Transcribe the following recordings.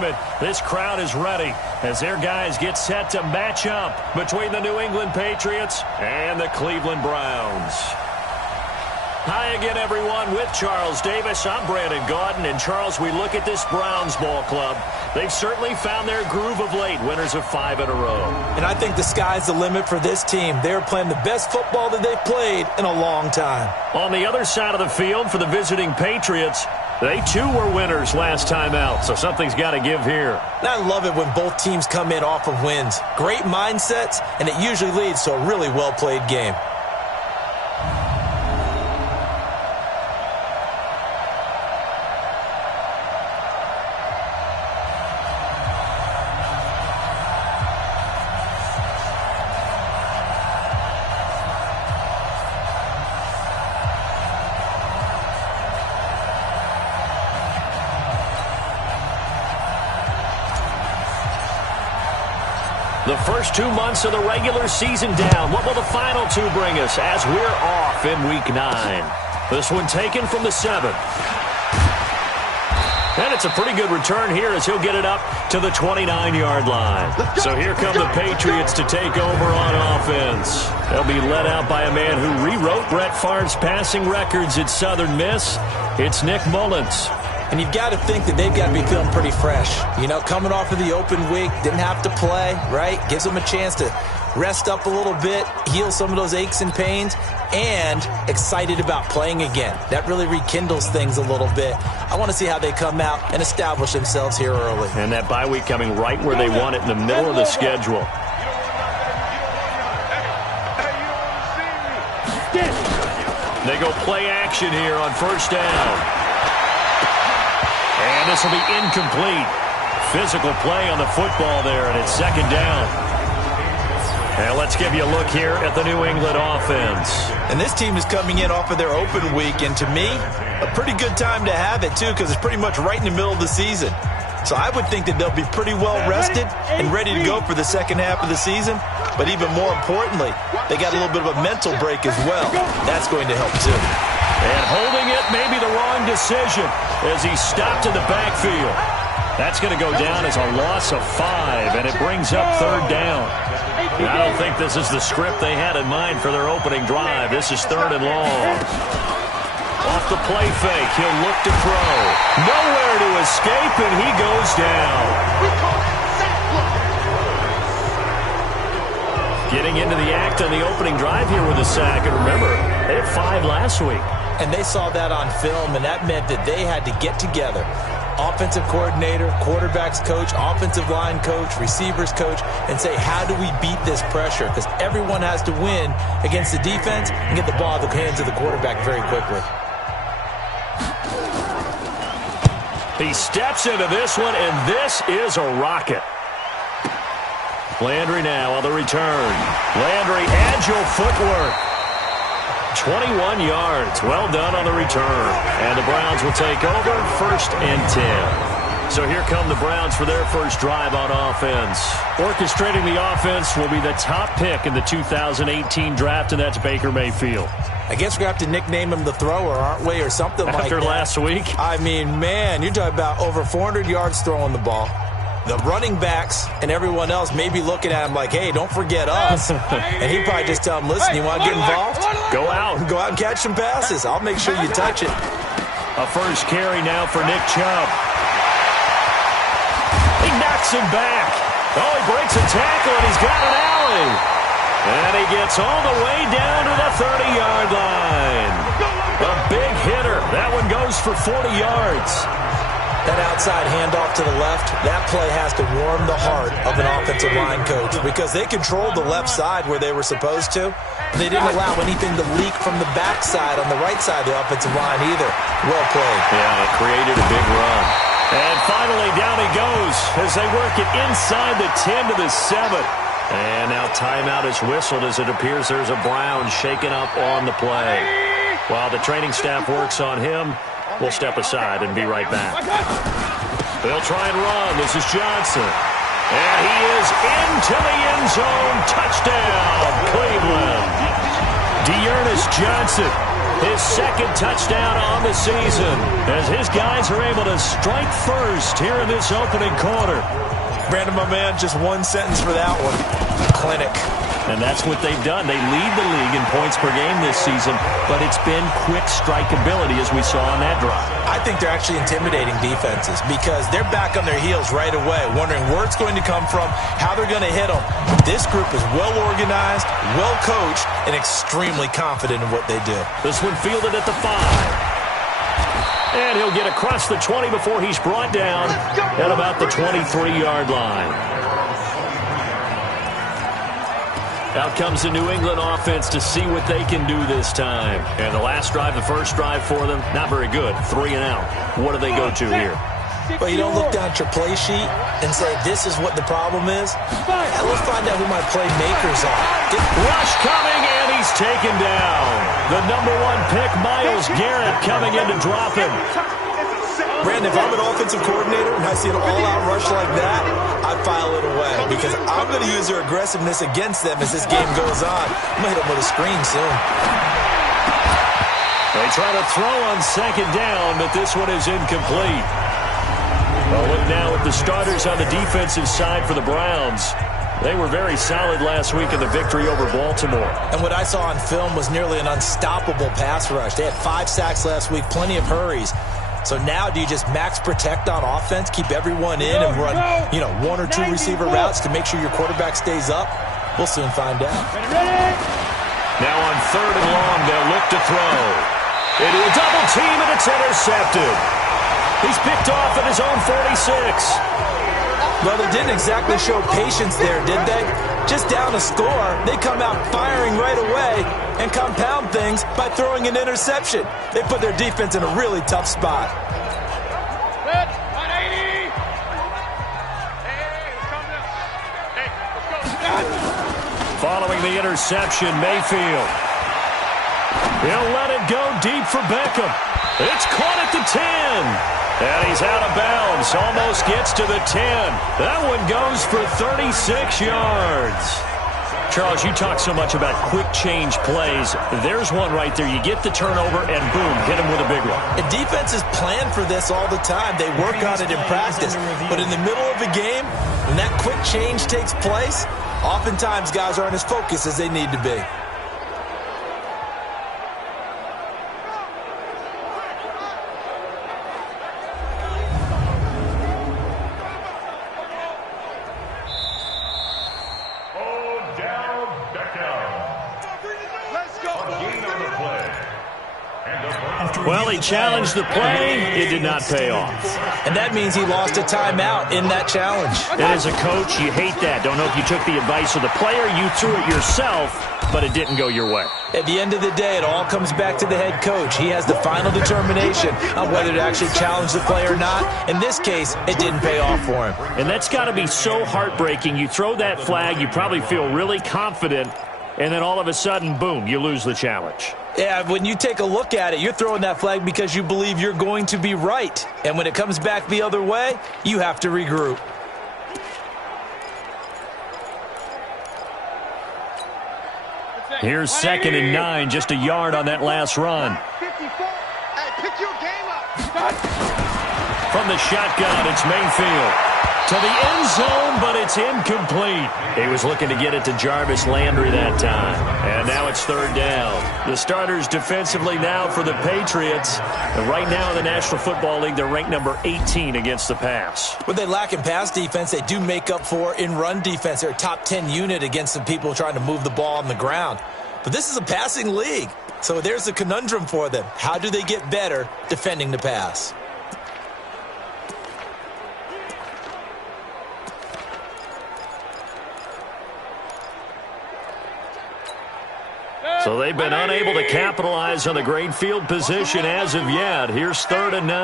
entertainment. This crowd is ready as their guys get set to match up between the New England Patriots and the Cleveland Browns. Hi again, everyone. With Charles Davis, I'm Brandon Gaudin. And, Charles, we look at this Browns ball club. They've certainly found their groove of late, winners of 5 in a row. And I think the sky's the limit for this team. They're playing the best football that they've played in a long time. On the other side of the field for the visiting Patriots, they too were winners last time out, so something's got to give here. And I love it when both teams come in off of wins. Great mindsets, and it usually leads to a really well-played game. The first 2 months of the regular season down. What will the final 2 bring us as we're off in Week 9? This one taken from the 7th. And it's a pretty good return here as he'll get it up to the 29-yard line. So here come the Patriots to take over on offense. They'll be led out by a man who rewrote Brett Favre's passing records at Southern Miss. It's Nick Mullins. And you've got to think that they've got to be feeling pretty fresh. You know, coming off of the open week, didn't have to play, right? Gives them a chance to rest up a little bit, heal some of those aches and pains, and excited about playing again. That really rekindles things a little bit. I want to see how they come out and establish themselves here early. And that bye week coming right where they want it in the middle of the schedule. They go play action here on first down. And this will be incomplete. Physical play on the football there, and it's second down. Now let's give you a look here at the New England offense. And this team is coming in off of their open week, and to me, a pretty good time to have it, too, because it's pretty much right in the middle of the season. So I would think that they'll be pretty well rested and ready to go for the second half of the season. But even more importantly, they got a little bit of a mental break as well. That's going to help, too. And holding it may be the wrong decision as he stopped in the backfield. That's going to go down as a loss of 5, and it brings up third down. And I don't think this is the script they had in mind for their opening drive. This is third and long. Off the play fake, he'll look to throw. Nowhere to escape, and he goes down. Getting into the act on the opening drive here with a sack. And remember, they had 5 last week. And they saw that on film, and that meant that they had to get together. Offensive coordinator, quarterbacks coach, offensive line coach, receivers coach, and say, how do we beat this pressure? Because everyone has to win against the defense and get the ball in the hands of the quarterback very quickly. He steps into this one, and this is a rocket. Landry now on the return. Landry, agile footwork. 21 yards. Well done on the return. And the Browns will take over first and 10. So here come the Browns for their first drive on offense. Orchestrating the offense will be the top pick in the 2018 draft, and that's Baker Mayfield. I guess we're going to have to nickname him the thrower, aren't we, or something like that. After last week? I mean, man, you're talking about over 400 yards throwing the ball. The running backs and everyone else may be looking at him like, hey, don't forget us. And he'd probably just tell him, listen, you want to get involved? Go out. Go out and catch some passes. I'll make sure you touch it. A first carry now for Nick Chubb. He knocks him back. Oh, he breaks a tackle, and he's got an alley. And he gets all the way down to the 30-yard line. A big hitter. That one goes for 40 yards. That outside handoff to the left, that play has to warm the heart of an offensive line coach because they controlled the left side where they were supposed to. They didn't allow anything to leak from the backside on the right side of the offensive line either. Well played. Yeah, it created a big run. And finally, down he goes as they work it inside the 10 to the 7. And now timeout is whistled as it appears there's a Brown shaken up on the play. While the training staff works on him, we'll step aside and be right back. They'll try and run. This is Johnson. And he is into the end zone. Touchdown, Cleveland. Dearness Johnson his second touchdown on the season, as his guys are able to strike first here in this opening quarter. Brandon, my man, just one sentence for that one. Clinic. And that's what they've done. They lead the league in points per game this season, but it's been quick strikeability as we saw on that drive. I think they're actually intimidating defenses because they're back on their heels right away, wondering where it's going to come from, how they're going to hit them. This group is well organized, well coached, and extremely confident in what they do. This one fielded at the 5. And he'll get across the 20 before he's brought down at about the 23-yard line. Out comes the New England offense to see what they can do this time. And the last drive, the first drive for them, not very good. 3 and out. What do they go to here? Well, you don't look down at your play sheet and say, this is what the problem is. Yeah, let's find out who my playmakers are. Rush coming, and he's taken down. The number 1 pick, Myles Garrett, coming in to drop him. Brandon, if I'm an offensive coordinator and I see an all-out rush like that, I file it away because I'm going to use their aggressiveness against them as this game goes on. I'm going to hit them with a screen soon. They try to throw on second down, but this one is incomplete. Well, look now at the starters on the defensive side for the Browns. They were very solid last week in the victory over Baltimore. And what I saw on film was nearly an unstoppable pass rush. They had 5 sacks last week, plenty of hurries. So now do you just max protect on offense, keep everyone in and run, 1 or 2 receiver routes to make sure your quarterback stays up? We'll soon find out. Now on 3rd and long, they'll look to throw. Into a double team, and it's intercepted. He's picked off at his own 46. Well, they didn't exactly show patience there, did they? Just down a score, they come out firing right away and compound things by throwing an interception. They put their defense in a really tough spot. Following the interception, Mayfield. He'll let it go deep for Beckham. It's caught at the 10. And he's out of bounds. Almost gets to the 10. That one goes for 36 yards. Charles, you talk so much about quick change plays. There's one right there. You get the turnover, and boom, hit him with a big one. The defenses plan for this all the time. They work on it in practice. But in the middle of a game, when that quick change takes place, oftentimes guys aren't as focused as they need to be. Well, he challenged the play. It did not pay off. And that means he lost a timeout in that challenge. And as a coach, you hate that. Don't know if you took the advice of the player. You threw it yourself, but it didn't go your way. At the end of the day, it all comes back to the head coach. He has the final determination on whether to actually challenge the play or not. In this case, it didn't pay off for him. And that's got to be so heartbreaking. You throw that flag, you probably feel really confident, and then all of a sudden, boom, you lose the challenge. Yeah, when you take a look at it, you're throwing that flag because you believe you're going to be right. And when it comes back the other way, you have to regroup. Here's 2nd and 9, just a yard on that last run. Pick your game up. From the shotgun, it's Mayfield. To the end zone, but it's incomplete. He was looking to get it to Jarvis Landry that time. And now it's 3rd down. The starters defensively now for the Patriots. And right now in the National Football League, they're ranked number 18 against the pass. What they lack in pass defense, they do make up for in run defense. They're a top 10 unit against some people trying to move the ball on the ground. But this is a passing league. So there's a conundrum for them. How do they get better defending the pass? So they've been unable to capitalize on the great field position as of yet. Here's 3rd and 9.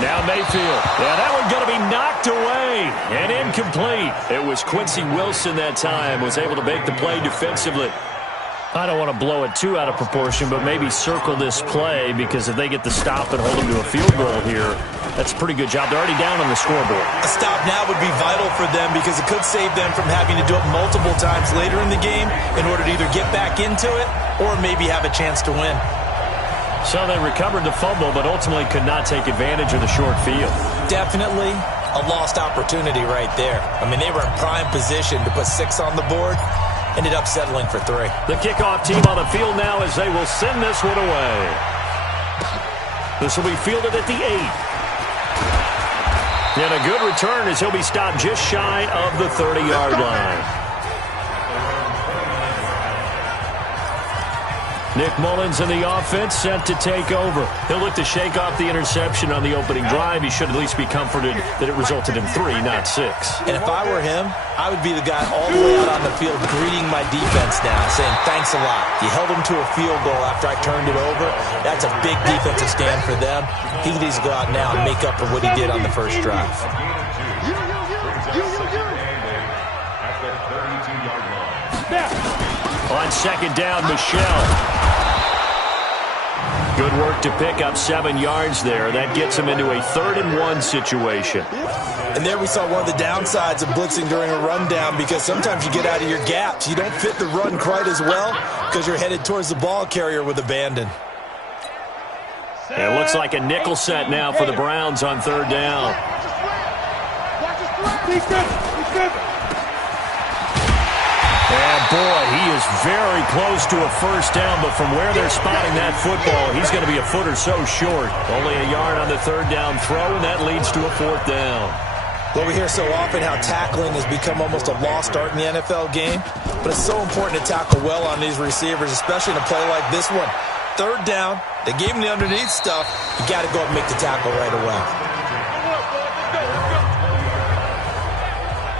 Now Mayfield. Yeah, that one going to be knocked away and incomplete. It was Quincy Wilson that time, was able to make the play defensively. I don't want to blow it too out of proportion, but maybe circle this play because if they get the stop and hold them to a field goal here, That's a pretty good job. They're already down on the scoreboard. A stop now would be vital for them because it could save them from having to do it multiple times later in the game in order to either get back into it or maybe have a chance to win. So they recovered the fumble, but ultimately could not take advantage of the short field. Definitely a lost opportunity right there. I mean, they were in prime position to put 6 on the board. Ended up settling for 3. The kickoff team on the field now as they will send this one away. This will be fielded at the 8. And a good return as he'll be stopped just shy of the 30-yard line. Nick Mullins in the offense set to take over. He'll look to shake off the interception on the opening drive. He should at least be comforted that it resulted in 3, not 6. And if I were him, I would be the guy all the way out on the field greeting my defense now, saying thanks a lot. You held him to a field goal after I turned it over. That's a big defensive stand for them. He needs to go out now and make up for what he did on the first drive. On second down, Michelle. Good work to pick up 7 yards there. That gets him into a 3rd-and-1 situation. And there we saw one of the downsides of blitzing during a rundown because sometimes you get out of your gaps. You don't fit the run quite as well because you're headed towards the ball carrier with abandon. It looks like a nickel set now for the Browns on 3rd down. And boy, he is very close to a first down, but from where they're spotting that football, he's going to be a foot or so short. Only a yard on the 3rd down throw, and that leads to a 4th down. Well, we hear so often how tackling has become almost a lost art in the NFL game, but it's so important to tackle well on these receivers, especially in a play like this one. 3rd down, they gave him the underneath stuff. You got to go up and make the tackle right away.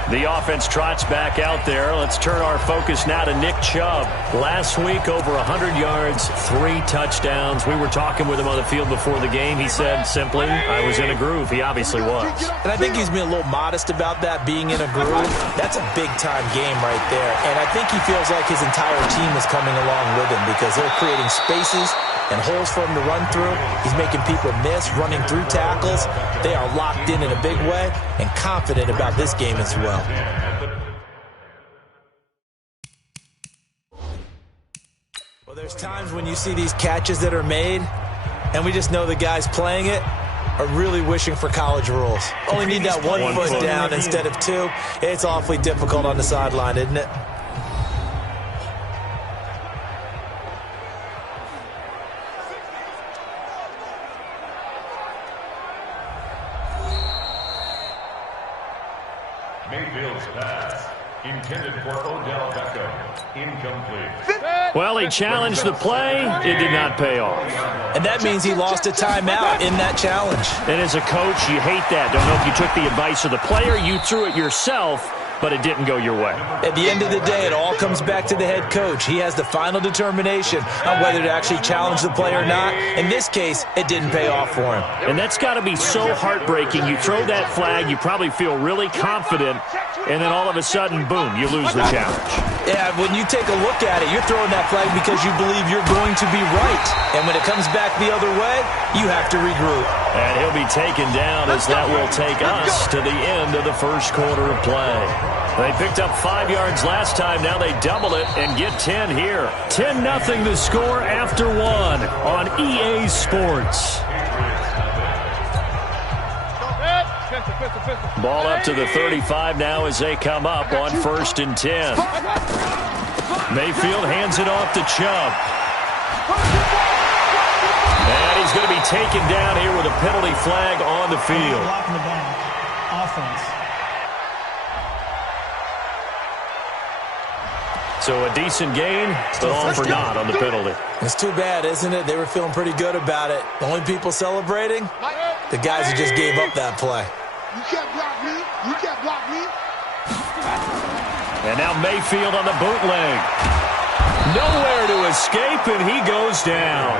The offense trots back out there. Let's turn our focus now to Nick Chubb. Last week, over 100 yards, 3 touchdowns. We were talking with him on the field before the game. He said simply, I was in a groove. He obviously was. And I think he's been a little modest about that, being in a groove. That's a big-time game right there. And I think he feels like his entire team is coming along with him because they're creating spaces and holes for him to run through. He's making people miss, running through tackles. They are locked in a big way and confident about this game as well. Well, there's times when you see these catches that are made, and we just know the guys playing it are really wishing for college rules. Only need that one foot down instead of 2. It's awfully difficult on the sideline, isn't it? Mayfield's pass, intended for Odell Beckham, incomplete. Well, he challenged the play. It did not pay off. And that means he lost a timeout in that challenge. And as a coach, you hate that. Don't know if you took the advice of the player. You threw it yourself, but it didn't go your way. At the end of the day, it all comes back to the head coach. He has the final determination on whether to actually challenge the play or not. In this case, it didn't pay off for him. And that's got to be so heartbreaking. You throw that flag, you probably feel really confident, and then all of a sudden, boom, you lose the challenge. Yeah, when you take a look at it, you're throwing that flag because you believe you're going to be right. And when it comes back the other way, you have to regroup. And he'll be taken down as that will take us to the end of the first quarter of play. They picked up 5 yards last time. Now they double it and get 10 here. 10-0 the score after 1 on EA Sports. Ball up to the 35 now as they come up on 1st and 10. Mayfield hands it off to Chubb. And he's going to be taken down here with a penalty flag on the field. Blocking the back. Offense. So a decent gain, but all for naught on the penalty. It's too bad, isn't it? They were feeling pretty good about it. The only people celebrating, the guys who just gave up that play. You can't block me. You can't block me. And now Mayfield on the bootleg. Nowhere to escape, and he goes down.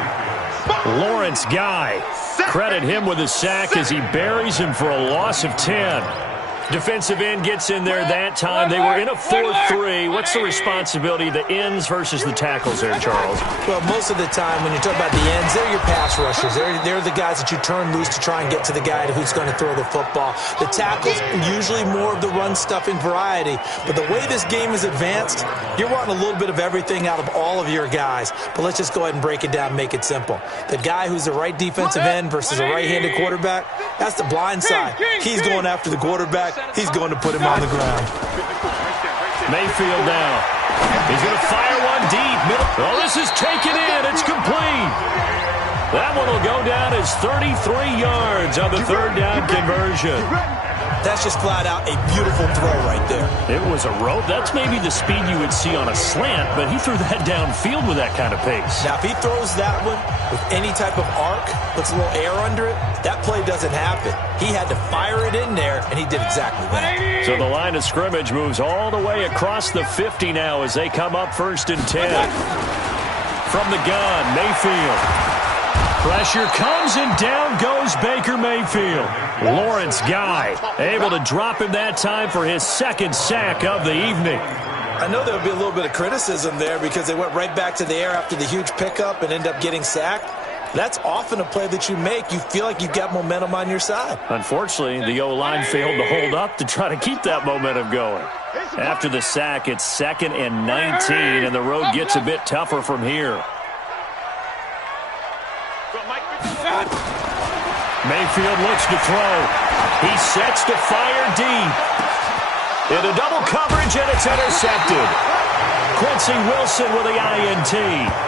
Lawrence Guy. Credit him with a sack as he buries him for a loss of 10. Defensive end gets in there that time. They were in a 4-3. What's the responsibility of the ends versus the tackles there, Charles? Well, most of the time when you talk about the ends, they're your pass rushers. They're the guys that you turn loose to try and get to the guy who's going to throw the football. The tackles, usually more of the run-stuffing variety. But the way this game is advanced, you're wanting a little bit of everything out of all of your guys. But let's just go ahead and break it down and make it simple. The guy who's the right defensive end versus a right-handed quarterback, that's the blind side. He's going after the quarterback. He's going to put him on the ground. Mayfield now. He's going to fire one deep. Oh, this is taken in. It's complete. That one will go down as 33 yards on the third down conversion. That's just flat out a beautiful throw right there. It was a rope. That's maybe the speed you would see on a slant, but he threw that downfield with that kind of pace. Now, if he throws that one with any type of arc, puts a little air under it, that play doesn't happen. He had to fire it in there, and he did exactly that. So the line of scrimmage moves all the way across the 50 now as they come up 1st and 10. From the gun, Mayfield. Pressure comes, and down goes Baker Mayfield. Lawrence Guy able to drop him that time for his second sack of the evening. I know there would be a little bit of criticism there because they went right back to the air after the huge pickup and end up getting sacked. That's often a play that you make. You feel like you've got momentum on your side. Unfortunately, the O-line failed to hold up to try to keep that momentum going. After the sack, it's 2nd and 19, and the road gets a bit tougher from here. Mayfield looks to throw. He sets to fire deep. Into double coverage, and it's intercepted. Quincy Wilson with the INT.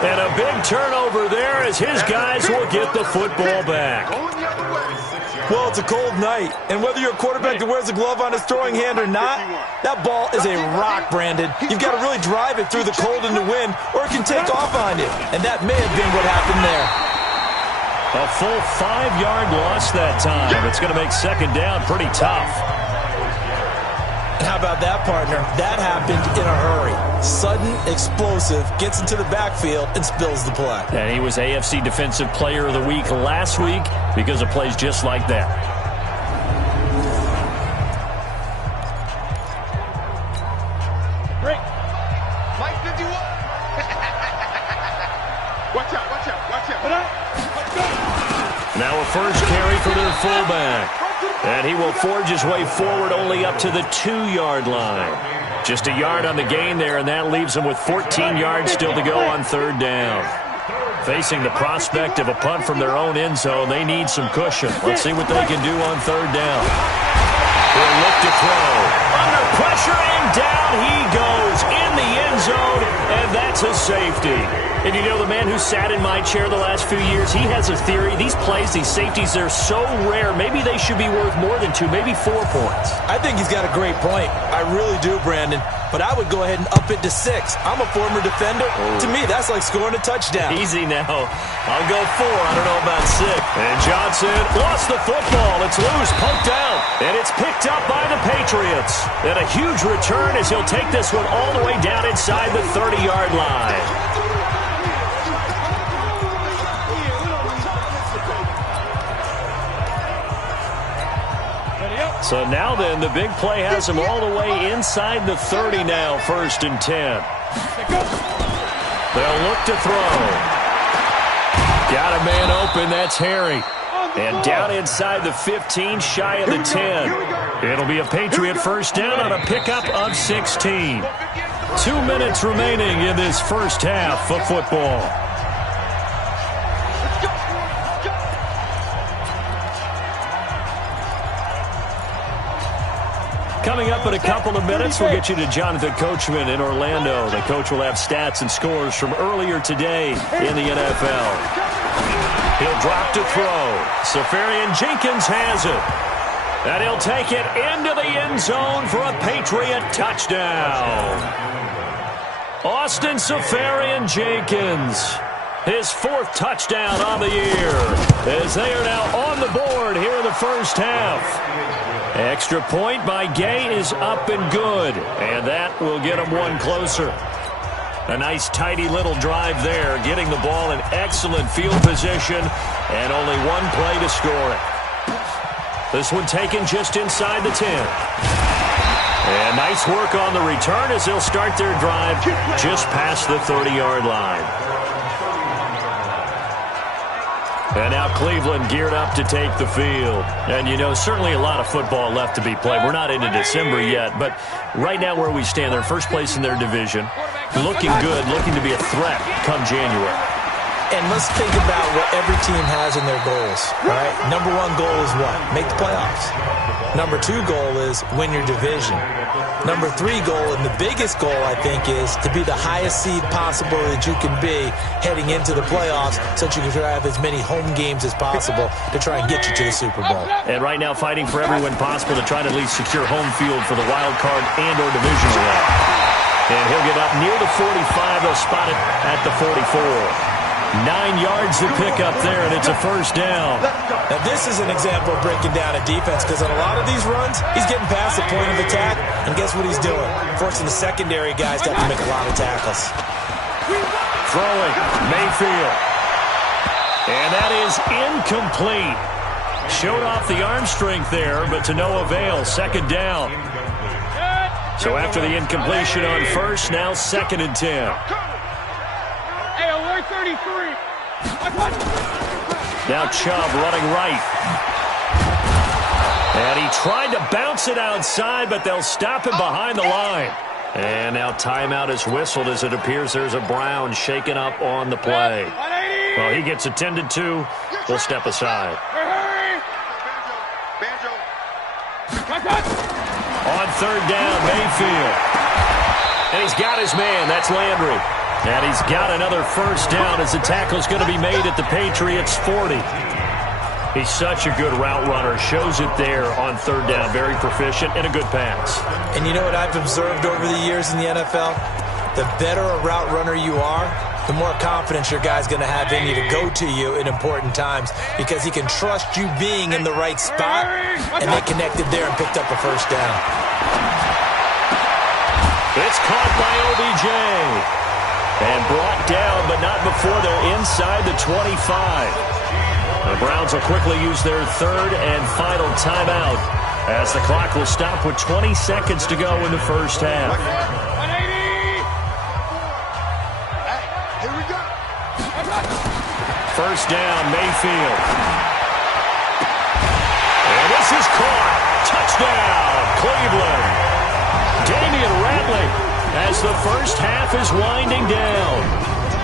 And a big turnover there as his guys will get the football back. Well, it's a cold night, and whether you're a quarterback that wears a glove on his throwing hand or not, that ball is a rock, Brandon. You've got to really drive it through the cold and the wind, or it can take off on you. And that may have been what happened there. A full 5-yard loss that time. It's going to make 2nd down pretty tough. And how about that, partner? That happened in a hurry. Sudden, explosive, gets into the backfield, and spills the play. And he was AFC Defensive Player of the Week last week because of plays just like that. Great. Mike 51. Watch out, watch out, watch out. Now a first carry for their fullback. And he will forge his way forward only up to the 2-yard line. Just a yard on the gain there, and that leaves them with 14 yards still to go on 3rd down. Facing the prospect of a punt from their own end zone, they need some cushion. Let's see what they can do on 3rd down. He'll look to throw. Under pressure, and down he goes in the end zone, and that's a safety. And you know, the man who sat in my chair the last few years, he has a theory. These plays, these safeties, they're so rare. Maybe they should be worth more than 2, maybe 4 points. I think he's got a great point. I really do, Brandon. But I would go ahead and up it to 6. I'm a former defender. To me, that's like scoring a touchdown. Easy now. I'll go 4. I don't know about 6. And Johnson lost the football. It's loose, poked out. And it's picked up by the Patriots. And a huge return as he'll take this one all the way down inside the 30-yard line. So now then, the big play has him all the way inside the 30 now, 1st and 10. They'll look to throw. Got a man open, that's Harry. And down inside the 15, shy of the 10. It'll be a Patriot first down on a pickup of 16. 2 minutes remaining in this first half of football. Coming up in a couple of minutes, we'll get you to Jonathan Coachman in Orlando. The coach will have stats and scores from earlier today in the NFL. He'll drop to throw. Safarian Jenkins has it. And he'll take it into the end zone for a Patriot touchdown. Austin Safarian Jenkins, his 4th touchdown on the year, as they are now on the board here in the first half. Extra point by Gay is up and good, and that will get him one closer. A nice, tidy little drive there, getting the ball in excellent field position, and only one play to score it. This one taken just inside the 10. And nice work on the return as they'll start their drive just past the 30-yard line. And now Cleveland geared up to take the field. And, you know, certainly a lot of football left to be played. We're not into December yet, but right now where we stand, they're first place in their division. Looking good, looking to be a threat come January. And let's think about what every team has in their goals, right? Number one goal is what? Make the playoffs. Number two goal is win your division. Number three goal, and the biggest goal, I think, is to be the highest seed possible that you can be heading into the playoffs so that you can have as many home games as possible to try and get you to the Super Bowl. And right now fighting for every win possible to try to at least secure home field for the wild card and or divisional round. And he'll get up near the 45. They'll spot it at the 44. 9 yards to pick up there, and it's a first down. Now, this is an example of breaking down a defense because on a lot of these runs, he's getting past the point of attack, and guess what he's doing? Forcing the secondary guys to have to make a lot of tackles. Throwing, Mayfield. And that is incomplete. Showed off the arm strength there, but to no avail. Second down. So after the incompletion on first, now 2nd and 10. Hey, alert 33. Now Chubb running right. And he tried to bounce it outside, but they'll stop him behind the line. And now timeout is whistled as it appears there's a Brown shaken up on the play. Well, he gets attended to. We'll step aside. On third down, Mayfield. And he's got his man. That's Landry. And he's got another first down as the tackle's going to be made at the Patriots' 40. He's such a good route runner. Shows it there on third down. Very proficient and a good pass. And you know what I've observed over the years in the NFL? The better a route runner you are, the more confidence your guy's going to have in you to go to you in important times because he can trust you being in the right spot, and they connected there and picked up a first down. It's caught by OBJ. And brought down, but not before they're inside the 25. The Browns will quickly use their third and final timeout as the clock will stop with 20 seconds to go in the first half. 180. Here we go. First down, Mayfield. And this is caught. Touchdown, Cleveland. Damian Ratley as the first half is winding down.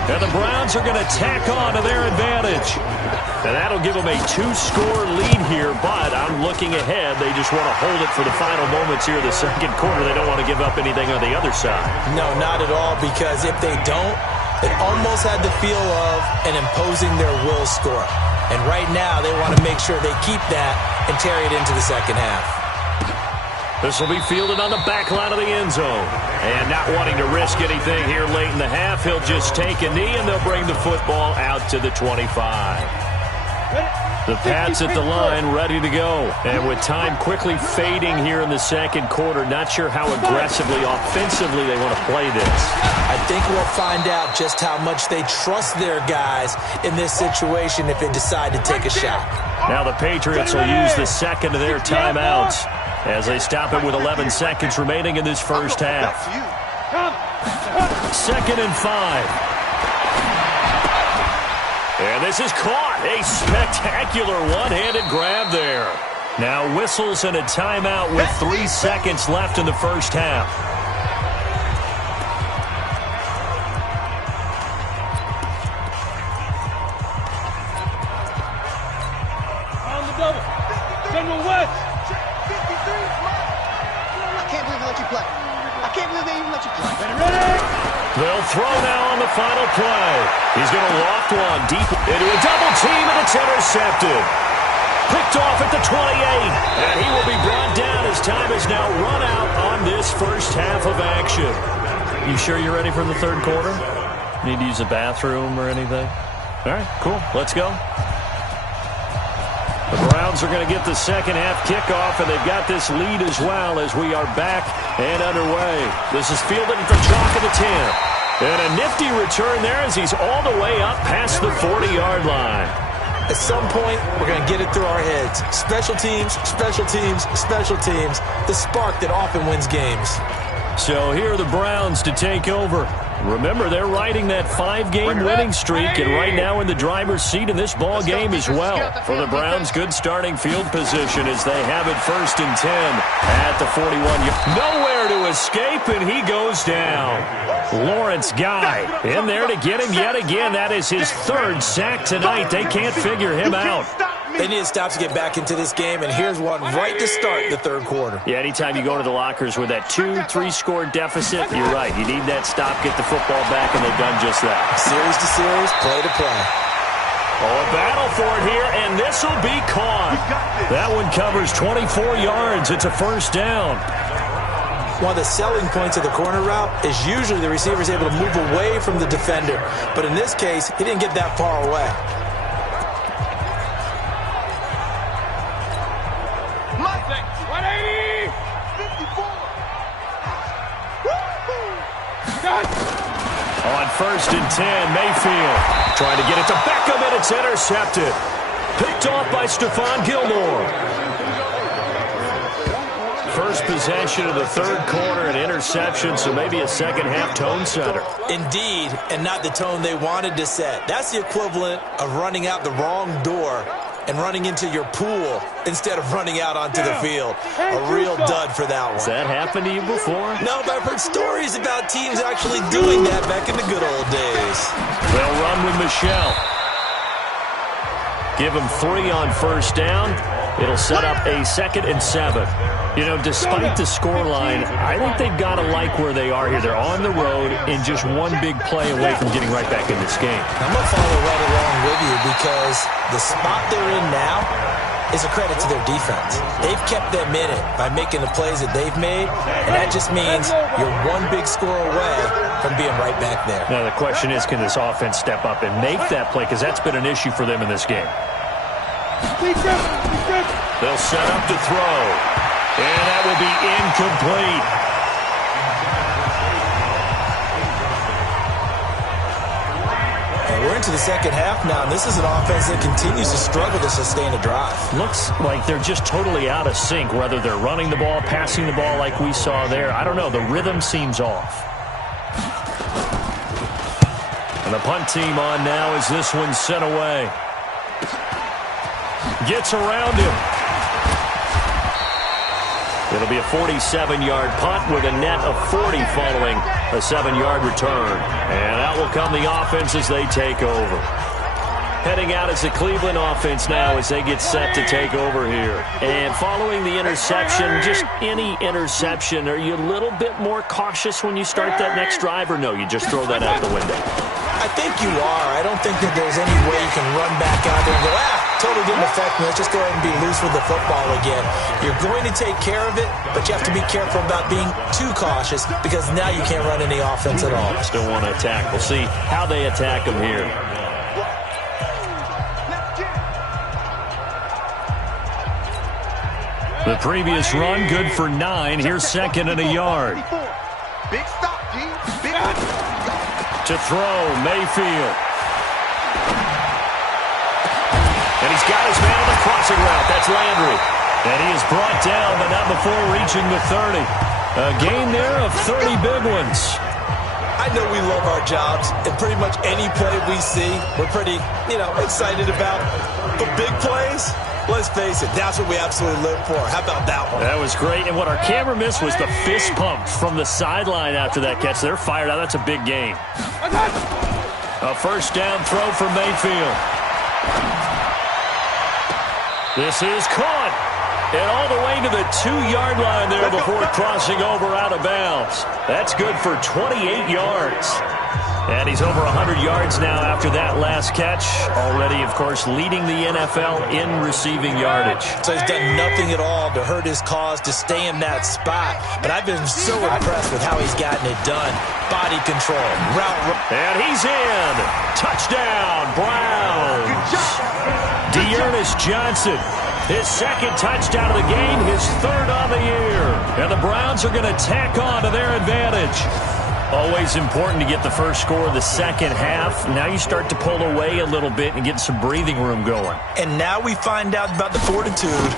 And the Browns are going to tack on to their advantage. And that'll give them a 2-score lead here, but I'm looking ahead. They just want to hold it for the final moments here of the second quarter. They don't want to give up anything on the other side. No, not at all, because if they don't, it almost had the feel of an imposing their will score. And right now, they want to make sure they keep that and carry it into the second half. This will be fielded on the back line of the end zone. And not wanting to risk anything here late in the half, he'll just take a knee and they'll bring the football out to the 25. The Pats at the line ready to go. And with time quickly fading here in the second quarter, not sure how aggressively, offensively they want to play this. I think we'll find out just how much they trust their guys in this situation if they decide to take a shot. Now the Patriots will use the second of their timeouts as they stop it with 11 seconds remaining in this first half. 2nd and 5. And this is caught. A spectacular one-handed grab there. Now whistles and a timeout with 3 seconds left in the first half. On the double. General West. I can't believe they let you play. I can't believe they even let you play. Ready? They'll throw now on the final play. He's going to loft one deep into a double team, and it's intercepted. Picked off at the 28, and he will be brought down as time is now run out on this first half of action. You sure you're ready for the third quarter? Need to use a bathroom or anything? All right, cool. Let's go. The Browns are going to get the second half kickoff, and they've got this lead as well as we are back and underway. This is fielded at the chalk of the 10. And a nifty return there as he's all the way up past the 40-yard line. At some point, we're going to get it through our heads. Special teams, special teams, special teams. The spark that often wins games. So here are the Browns to take over. Remember, they're riding that 5-game winning streak, and right now in the driver's seat in this ball game as well. For the Browns, good starting field position as they have it 1st and 10 at the 41. Nowhere to escape, and he goes down. Lawrence Guy in there to get him yet again. That is his 3rd sack tonight. They can't figure him out. They need a stop to get back into this game, and here's one right to start the 3rd quarter. Yeah, anytime you go to the lockers with that 2-3 score deficit, you're right. You need that stop, get the football back, and they've done just that. Series to series, play to play. Oh, a battle for it here, and this will be caught. That one covers 24 yards. It's a 1st down. One of the selling points of the corner route is usually the receiver is able to move away from the defender. But in this case, he didn't get that far away. On 1st and 10, Mayfield trying to get it to Beckham, and it's intercepted. Picked off by Stephon Gilmore. First possession of the 3rd quarter, an interception, so maybe a second-half tone setter. Indeed, and not the tone they wanted to set. That's the equivalent of running out the wrong door and running into your pool instead of running out onto the field. A real dud for that one. Has that happened to you before? No, but I've heard stories about teams actually doing that back in the good old days. They'll run with Michelle. Give him 3 on 1st down. It'll set up a 2nd and 7. You know, despite the scoreline, I think they've got to like where they are here. They're on the road and just one big play away from getting right back in this game. I'm going to follow right along with you because the spot they're in now is a credit to their defense. They've kept them in it by making the plays that they've made, and that just means you're one big score away from being right back there. Now, the question is, can this offense step up and make that play? Because that's been an issue for them in this game. They'll set up to throw. And that will be incomplete. And we're into the 2nd half now, and this is an offense that continues to struggle to sustain a drive. Looks like they're just totally out of sync, whether they're running the ball, passing the ball like we saw there. I don't know. The rhythm seems off. And the punt team on now as this one's sent away. Gets around him. It'll be a 47-yard punt with a net of 40 following a 7-yard return. And out will come the offense as they take over. Heading out is the Cleveland offense now as they get set to take over here. And following the interception, just any interception, are you a little bit more cautious when you start that next drive, or no, you just throw that out the window? I think you are. I don't think that there's any way you can run back out there and go, totally didn't affect me. Let's just go ahead and be loose with the football again. You're going to take care of it, but you have to be careful about being too cautious because now you can't run any offense at all. Still want to attack. We'll see how they attack them here. The previous run, good for 9. Here's 2nd and a yard. Big stop, G. Big To throw, Mayfield. And he's got his man on the crossing route. That's Landry. And he is brought down, but not before reaching the 30. A gain there of 30 big ones. I know we love our jobs, and pretty much any play we see, we're pretty, excited about. But big plays, let's face it, that's what we absolutely live for. How about that one? That was great. And what our camera missed was the fist pump from the sideline after that catch. They're fired out. That's a big gain. A 1st down throw for Mayfield. This is caught. And all the way to the 2-yard line there before crossing over out of bounds. That's good for 28 yards. And he's over 100 yards now after that last catch. Already, of course, leading the NFL in receiving yardage. So he's done nothing at all to hurt his cause to stay in that spot. But I've been so impressed with how he's gotten it done. Body control, route. And he's in. Touchdown, Browns. Dearness Johnson. His 2nd touchdown of the game, his 3rd on the year. And the Browns are going to tack on to their advantage. Always important to get the first score of the second half. Now you start to pull away a little bit and get some breathing room going. And now we find out about the fortitude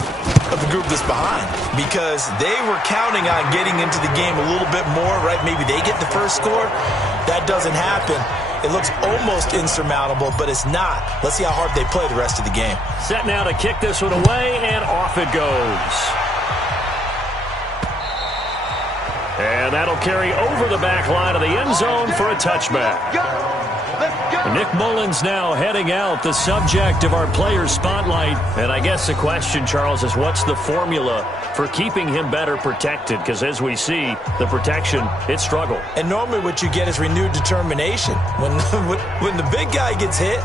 of the group that's behind, because they were counting on getting into the game a little bit more, right? Maybe they get the first score. That doesn't happen. It looks almost insurmountable, but it's not. Let's see how hard they play the rest of the game. Set now to kick this one away, and off it goes. And that'll carry over the back line of the end zone for a touchback. Nick Mullins now heading out, the subject of our player spotlight. And I guess the question, Charles, is what's the formula for keeping him better protected? Because as we see, the protection, it struggled. And normally what you get is renewed determination. When the big guy gets hit,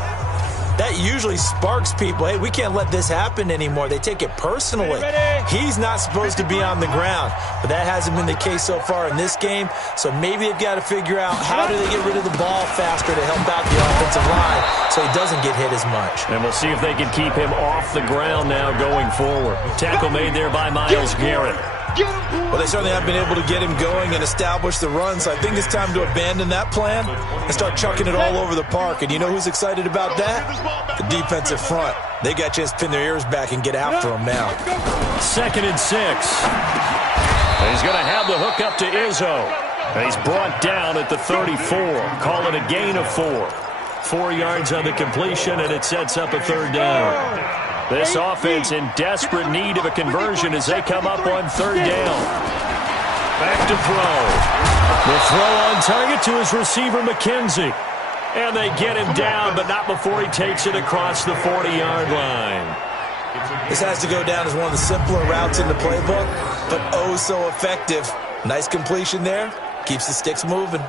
that usually sparks people. Hey, we can't let this happen anymore. They take it personally. He's not supposed to be on the ground, but that hasn't been the case so far in this game. So maybe they've got to figure out how do they get rid of the ball faster to help out the offensive line so he doesn't get hit as much. And we'll see if they can keep him off the ground now going forward. Tackle made there by Myles Garrett. Well, they certainly have been able to get him going and establish the run, so I think it's time to abandon that plan and start chucking it all over the park. And you know who's excited about that? The defensive front. They got just pin their ears back and get after him now. 2nd and 6. And he's going to have the hook up to Izzo. And he's brought down at the 34. Call it a gain of 4. 4 yards on the completion, and it sets up a 3rd down. This offense in desperate need of a conversion as they come up on 3rd down. Back to throw. The throw on target to his receiver, McKenzie. And they get him down, but not before he takes it across the 40-yard line. This has to go down as one of the simpler routes in the playbook, but oh so effective. Nice completion there. Keeps the sticks moving.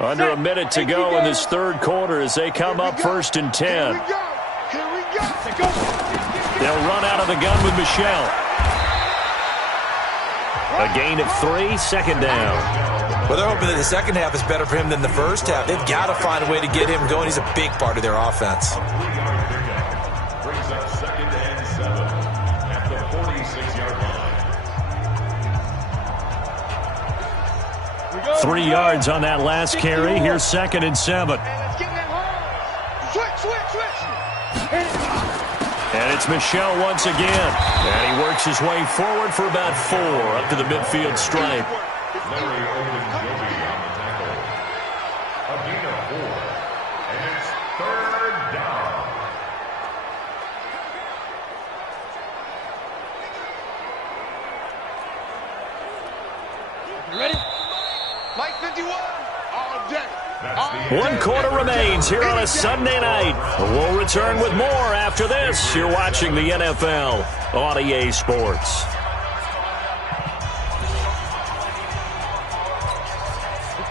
Under a minute to go in this 3rd quarter as they come up 1st and 10. They'll run out of the gun with Michel. A gain of 3, 2nd down. Well, they're hoping that the second half is better for him than the first half. They've got to find a way to get him going. He's a big part of their offense. Brings up 2nd and 7 at the 46-yard line. 3 yards on that last carry. Here's 2nd and 7. And it's Michel once again. And he works his way forward for about 4 up to the midfield stripe. Larry Ogunjobi on the tackle. A gain of 4. And it's 3rd down. You ready? Mike 51, all day. 1 quarter remains here on a Sunday night. We'll return with more after this. You're watching the NFL on EA Sports.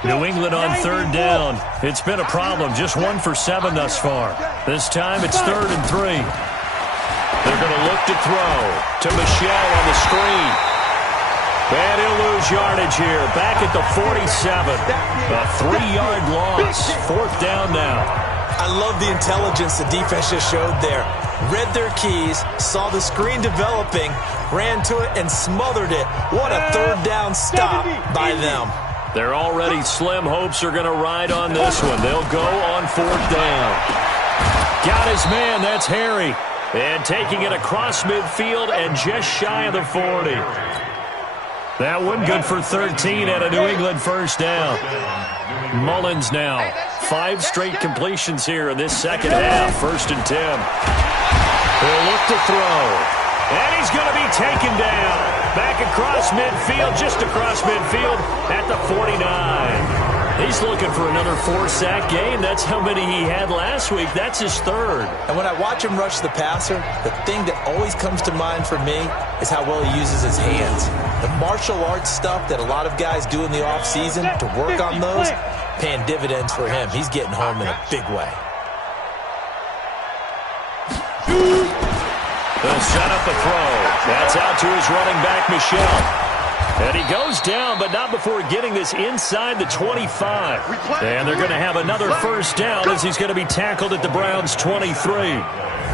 New England on 3rd down. It's been a problem. Just 1 for 7 thus far. This time it's 3rd and 3. They're going to look to throw to Michel on the screen. And he'll lose yardage here. Back at the 47. A 3-yard loss. 4th down now. I love the intelligence the defense just showed there. Read their keys, saw the screen developing, ran to it, and smothered it. What a 3rd down stop by them. Their already slim hopes are going to ride on this one. They'll go on 4th down. Got his man. That's Harry. And taking it across midfield and just shy of the 40. That one good for 13 at a New England 1st down. Mullins now. 5 straight completions here in this 2nd half. 1st and 10. He'll look to throw. And he's going to be taken down. Back across midfield, just across midfield at the 49. He's looking for another 4-sack game. That's how many he had last week. That's his 3rd. And when I watch him rush the passer, the thing that always comes to mind for me is how well he uses his hands. The martial arts stuff that a lot of guys do in the offseason to work on those, paying dividends for him. He's getting home in a big way. They'll set up the throw. That's out to his running back, Michel. And he goes down, but not before getting this inside the 25. And they're going to have another first down as he's going to be tackled at the Browns' 23.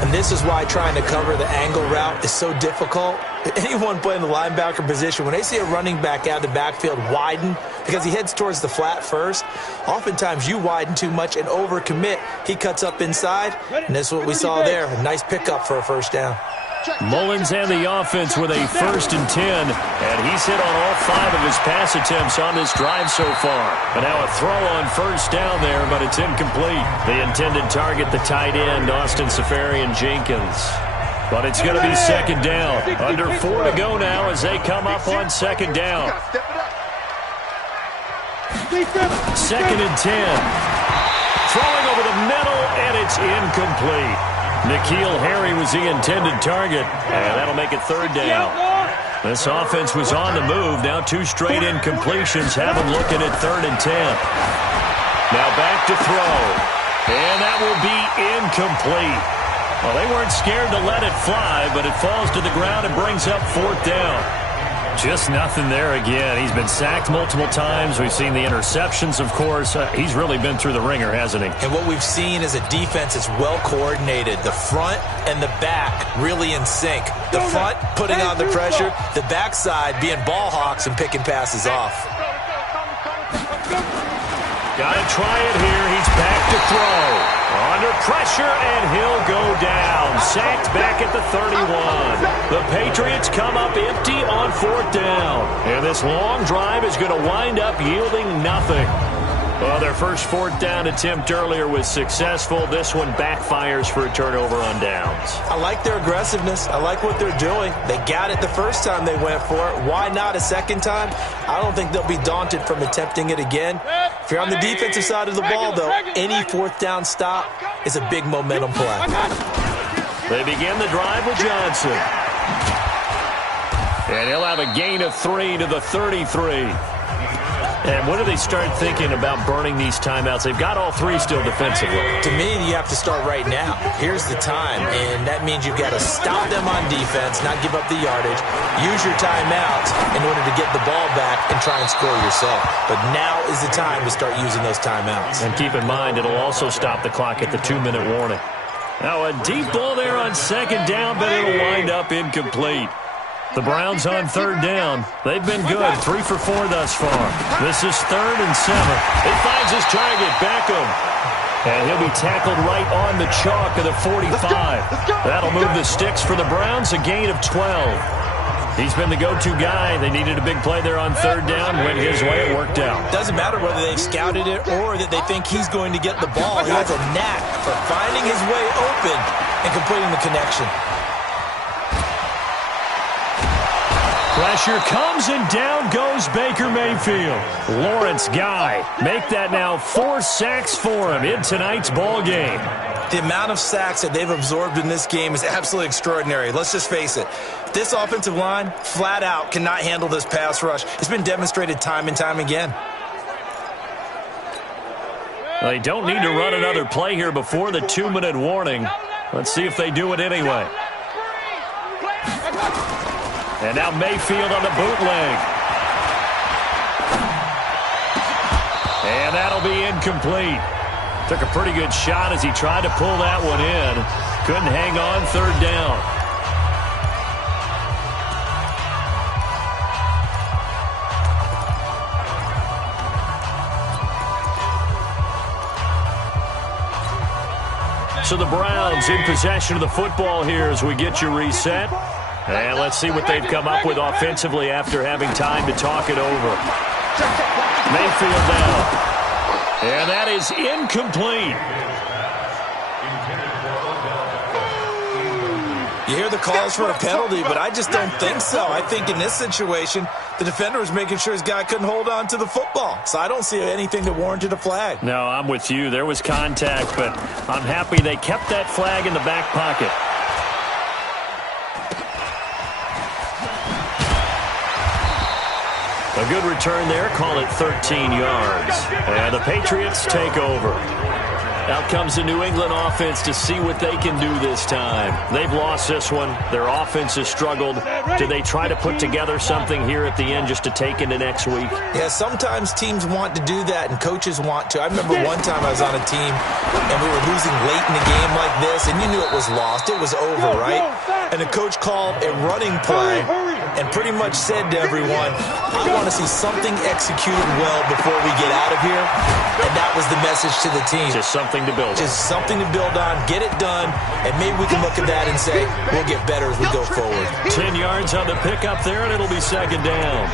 And this is why trying to cover the angle route is so difficult. Anyone playing the linebacker position, when they see a running back out of the backfield widen because he heads towards the flat first, oftentimes you widen too much and overcommit. He cuts up inside, and that's what we saw there. A nice pickup for a first down. Mullins and the offense with a 1st and 10, and he's hit on all 5 of his pass attempts on this drive so far. But now a throw on first down there, but it's incomplete. The intended target, the tight end, Austin Safarian-Jenkins. But it's going to be 2nd down. Under 4 to go now as they come up on 2nd down. 2nd and 10. Throwing over the middle, and it's incomplete. N'Keal Harry was the intended target, and that'll make it 3rd down. This offense was on the move. Now 2 straight incompletions have them looking at 3rd and 10. Now back to throw, and that will be incomplete. Well, they weren't scared to let it fly, but it falls to the ground and brings up 4th down. Just nothing there again. He's been sacked multiple times. We've seen the interceptions, of course. He's really been through the ringer, hasn't he? And what we've seen is a defense that's well coordinated. The front and the back really in sync. The front putting on the pressure, the backside being ball hawks and picking passes off. Got to try it here. He's back to throw. Under pressure, and he'll go down. Sacked back at the 31. The Patriots come up empty on 4th down. And this long drive is going to wind up yielding nothing. Well, their first 4th down attempt earlier was successful. This one backfires for a turnover on downs. I like their aggressiveness. I like what they're doing. They got it the first time they went for it. Why not a second time? I don't think they'll be daunted from attempting it again. If you're on the defensive side of the ball, though, any 4th down stop is a big momentum play. They begin the drive with Johnson. And he'll have a gain of 3 to the 33. And when do they start thinking about burning these timeouts? They've got all 3 still defensively. To me, you have to start right now. Here's the time, and that means you've got to stop them on defense, not give up the yardage, use your timeouts in order to get the ball back and try and score yourself. But now is the time to start using those timeouts. And keep in mind, it'll also stop the clock at the 2-minute warning. Now a deep ball there on 2nd down, but it'll wind up incomplete. The Browns on 3rd down. They've been good, 3 for 4 thus far. This is 3rd and 7. He finds his target, Beckham. And he'll be tackled right on the chalk of the 45. That'll move the sticks for the Browns, a gain of 12. He's been the go-to guy. They needed a big play there on 3rd down. Went his way, it worked out. Doesn't matter whether they've scouted it or that they think he's going to get the ball. He has a knack for finding his way open and completing the connection. Pressure comes, and down goes Baker Mayfield. Lawrence Guy make that now 4 sacks for him in tonight's ball game. The amount of sacks that they've absorbed in this game is absolutely extraordinary. Let's just face it. This offensive line, flat out, cannot handle this pass rush. It's been demonstrated time and time again. They don't need to run another play here before the 2-minute warning. Let's see if they do it anyway. And now Mayfield on the bootleg. And that'll be incomplete. Took a pretty good shot as he tried to pull that one in. Couldn't hang on, 3rd down. So the Browns in possession of the football here as we get you reset. And let's see what they've come up with offensively after having time to talk it over. Mayfield down. And that is incomplete. You hear the calls for a penalty, but I just don't think so. I think in this situation, the defender was making sure his guy couldn't hold on to the football. So I don't see anything that warranted a flag. No, I'm with you. There was contact, but I'm happy they kept that flag in the back pocket. A good return there, call it 13 yards. And the Patriots take over. Out comes the New England offense to see what they can do this time. They've lost this one. Their offense has struggled. Do they try to put together something here at the end just to take into next week? Yeah, sometimes teams want to do that and coaches want to. I remember one time I was on a team and we were losing late in a game like this, and you knew it was lost. It was over, right? And the coach called a running play and pretty much said to everyone, I want to see something executed well before we get out of here. And that was the message to the team. Just something to build on. Just something to build on, get it done, and maybe we can look at that and say, we'll get better as we go forward. 10 yards on the pickup there, and it'll be second down.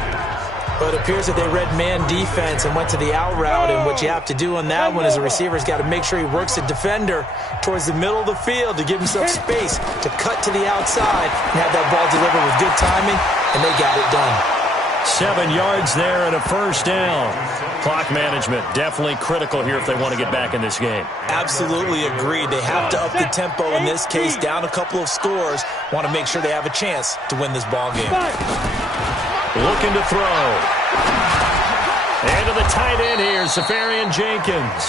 But it appears that they read man defense and went to the out route, and what you have to do on that one is the receiver's got to make sure he works the defender towards the middle of the field to give himself space to cut to the outside and have that ball delivered with good timing, and they got it done. 7 yards there and a first down. Clock management definitely critical here if they want to get back in this game. Absolutely agreed. They have to up the tempo in this case, down a couple of scores. Want to make sure they have a chance to win this ball game. Looking to throw. And to the tight end here, Safarian Jenkins.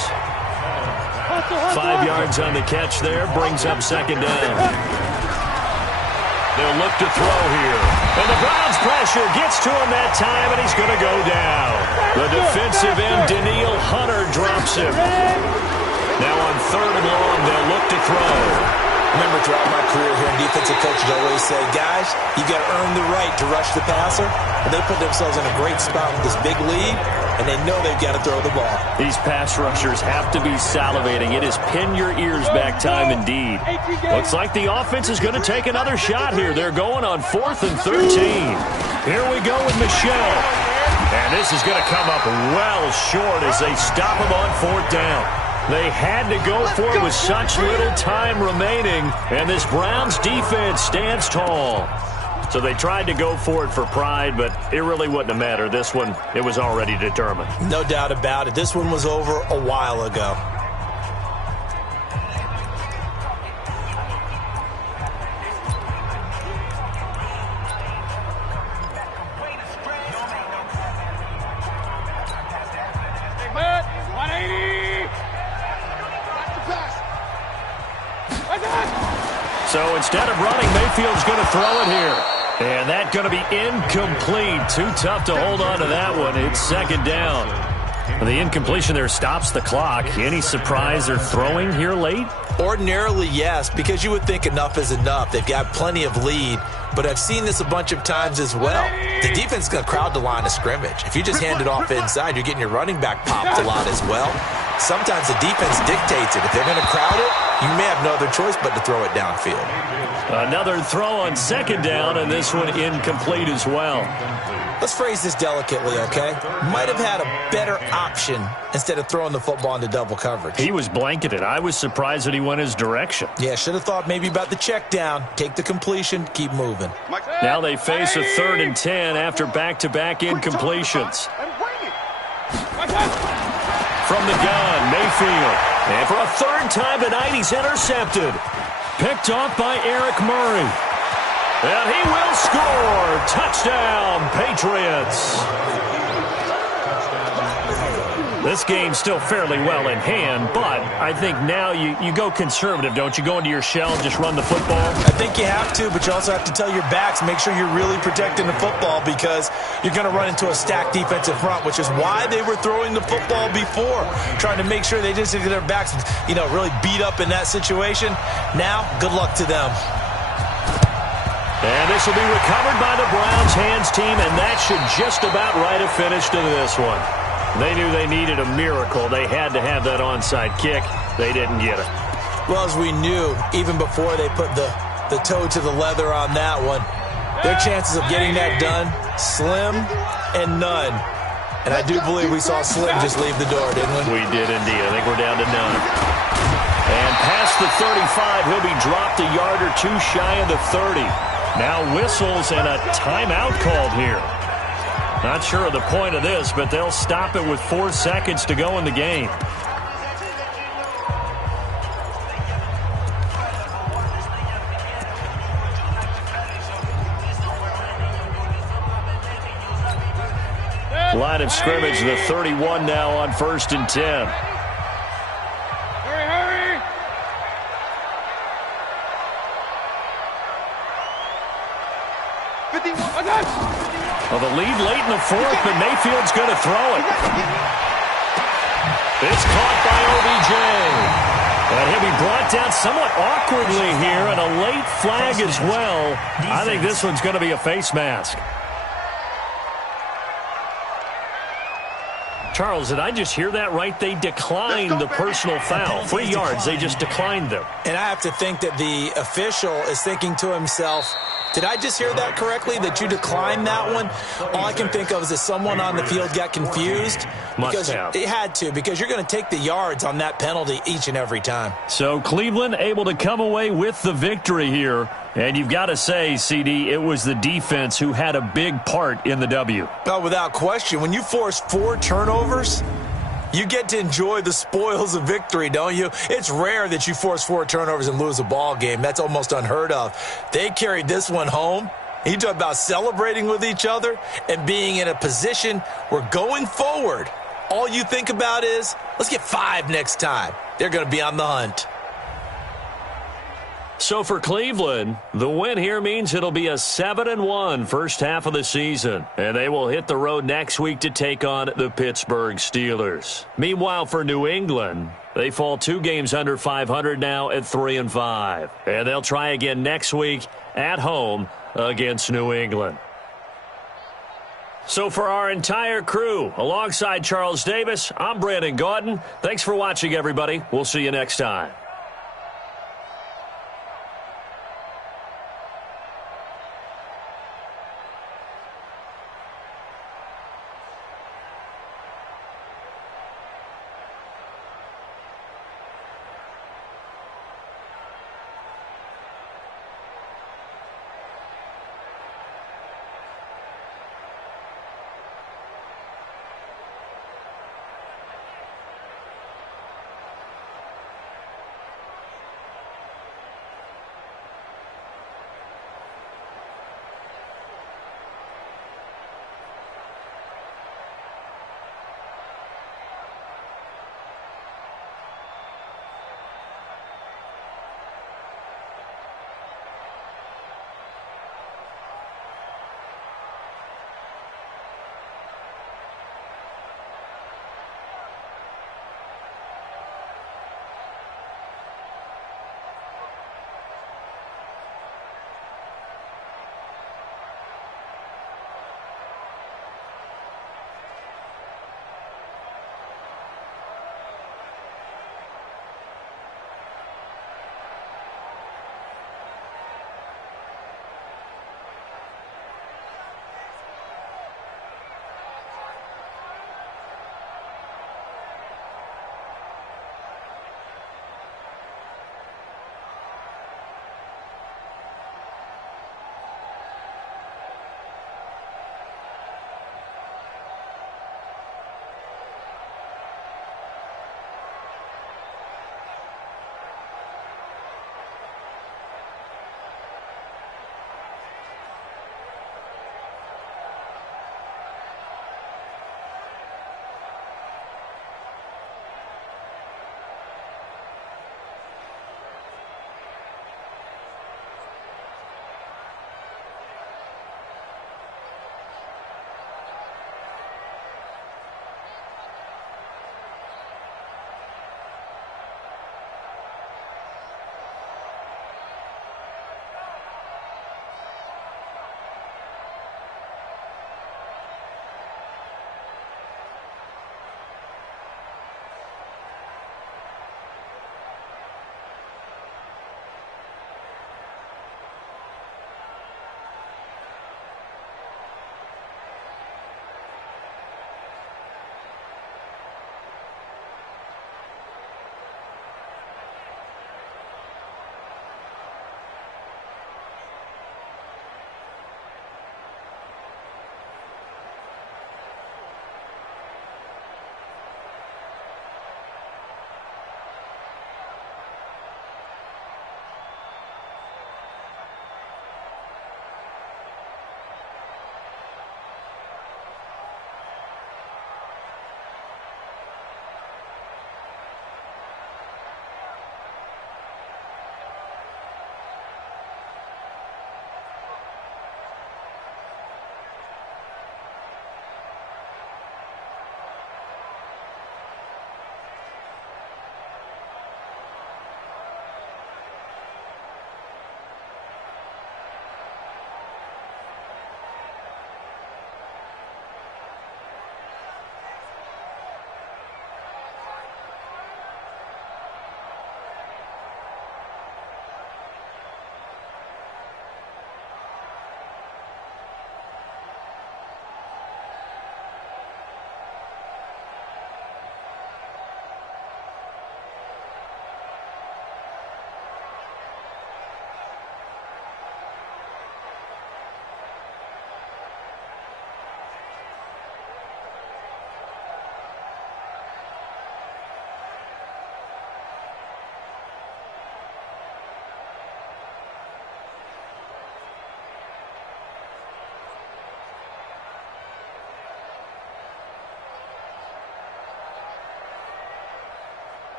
5 yards on the catch there, brings up second down. They'll look to throw here. And the Browns pressure gets to him that time, and he's going to go down. The defensive end, Daniil Hunter, drops him. Now on 3rd and long, they'll look to throw. Remember, throughout my career here in defensive coaches always say, guys, you got to earn the right to rush the passer. And they put themselves in a great spot with this big lead, and they know they've got to throw the ball. These pass rushers have to be salivating. It is pin your ears back time indeed. Looks like the offense is going to take another shot here. They're going on 4th and 13. Here we go with Michelle. And this is going to come up well short as they stop him on 4th down. They had to go for it with such little time remaining, and this Browns defense stands tall. So they tried to go for it for pride, but it really wouldn't have mattered. This one, it was already determined. No doubt about it. This one was over a while ago. So instead of running, Mayfield's going to throw it here. And that's going to be incomplete. Too tough to hold on to that one. It's second down. The incompletion there stops the clock. Any surprise they're throwing here late? Ordinarily, yes, because you would think enough is enough. They've got plenty of lead, but I've seen this a bunch of times as well. The defense is going to crowd the line of scrimmage. If you just hand it off inside, you're getting your running back popped a lot as well. Sometimes the defense dictates it. If they're going to crowd it, you may have no other choice but to throw it downfield. Another throw on second down, and this one incomplete as well. Let's phrase this delicately, okay? Might have had a better option instead of throwing the football into double coverage. He was blanketed. I was surprised that he went his direction. Yeah, should have thought maybe about the check down. Take the completion, keep moving. Now they face a 3rd and 10 after back-to-back incompletions. From the gun, Mayfield. And for a 3rd time tonight, he's intercepted. Picked off by Eric Murray. And he will score. Touchdown, Patriots. This game's still fairly well in hand, but I think now you go conservative, don't you? Go into your shell and just run the football? I think you have to, but you also have to tell your backs, make sure you're really protecting the football because you're going to run into a stacked defensive front, which is why they were throwing the football before, trying to make sure they just get their backs, really beat up in that situation. Now, good luck to them. And this will be recovered by the Browns hands team, and that should just about write a finish to this one. They knew they needed a miracle. They had to have that onside kick. They didn't get it. Well, as we knew, even before they put the toe to the leather on that one, their chances of getting that done, slim and none. And I do believe we saw Slim just leave the door, didn't we? We did indeed. I think we're down to none. And past the 35, he'll be dropped a yard or two shy of the 30. Now whistles and a timeout called here. Not sure of the point of this, but they'll stop it with 4 seconds to go in the game. Line of scrimmage, the 31 now on 1st and 10. Well, the lead late in the fourth, but Mayfield's going to throw it. It's caught by OBJ. And he'll be brought down somewhat awkwardly here, and a late flag as well. I think this one's going to be a face mask. Charles, did I just hear that right? They declined the personal foul. 3 yards, they just declined them. And I have to think that the official is thinking to himself, did I just hear that correctly, that you declined that one? All I can think of is that someone on the field got confused. Must have. It had to, because you're going to take the yards on that penalty each and every time. So Cleveland able to come away with the victory here. And you've got to say, CD, it was the defense who had a big part in the W. Oh, without question. When you force 4 turnovers, you get to enjoy the spoils of victory, don't you? It's rare that you force 4 turnovers and lose a ball game. That's almost unheard of. They carried this one home. You talk about celebrating with each other and being in a position where going forward, all you think about is, let's get 5 next time. They're going to be on the hunt. So for Cleveland, the win here means it'll be a 7-1 first half of the season. And they will hit the road next week to take on the Pittsburgh Steelers. Meanwhile, for New England, they fall 2 games under 500 now at 3-5. And they'll try again next week at home against New England. So for our entire crew, alongside Charles Davis, I'm Brandon Gaudin. Thanks for watching, everybody. We'll see you next time.